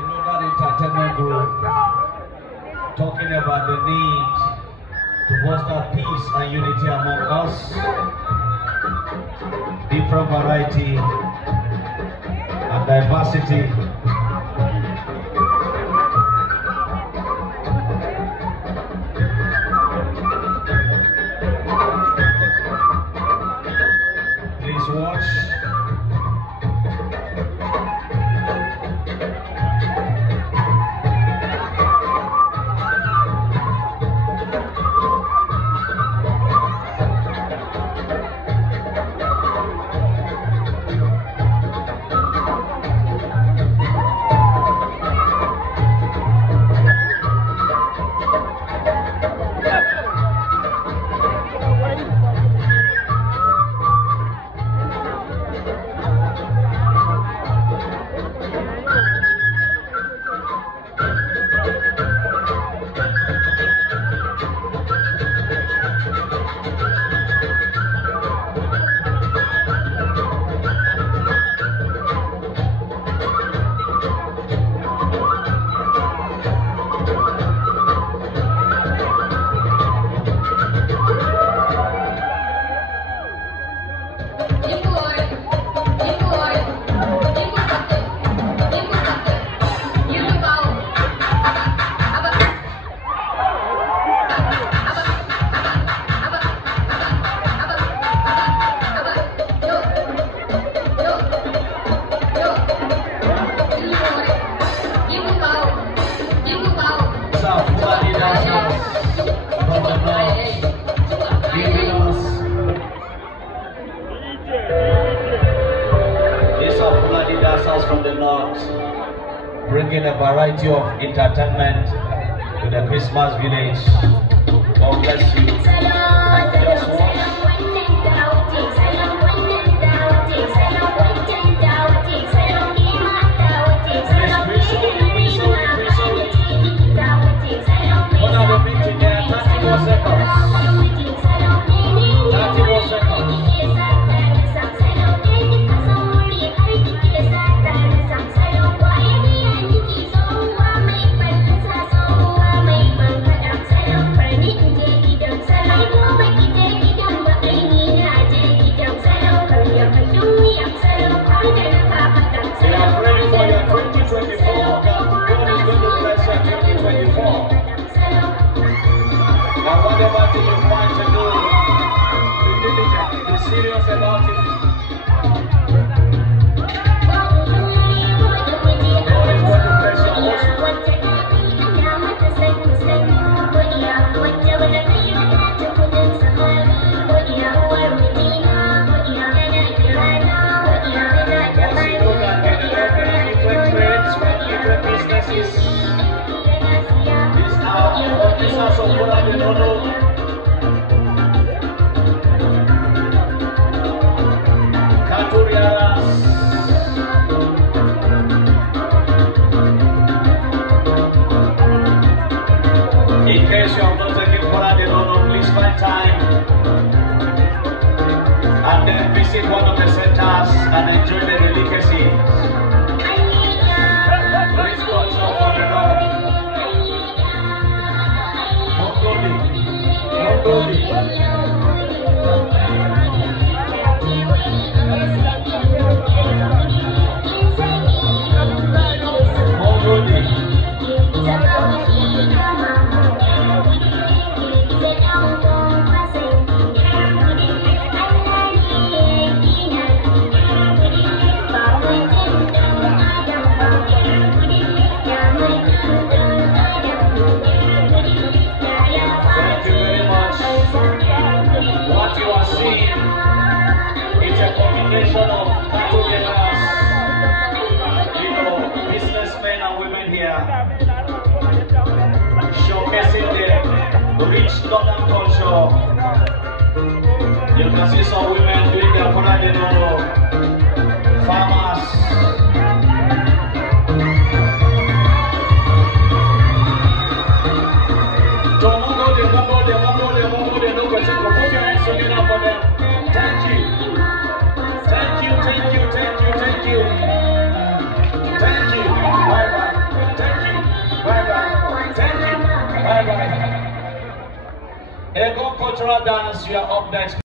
Northern Entertainment Group talking about the need to foster peace and unity among us, different variety and diversity. Please watch. From the north, bringing a variety of entertainment to the Christmas village. God bless you. Just watch. What are the meeting there? 30 more seconds. 30 more seconds. Whatever thing you find to do, be diligent, be serious about it. God is going to bless your husband. Once you look at it, different trades, different businesses. This house of Fulani don't know. In case you have not taken Fulani don't know, please find time and then visit one of the centers and enjoy the delicacies. Please watch out for the Lord. Rich Northern culture. You can see some women doing their Fulani farmers. Don't go Ego Cultural Dance, you are up next.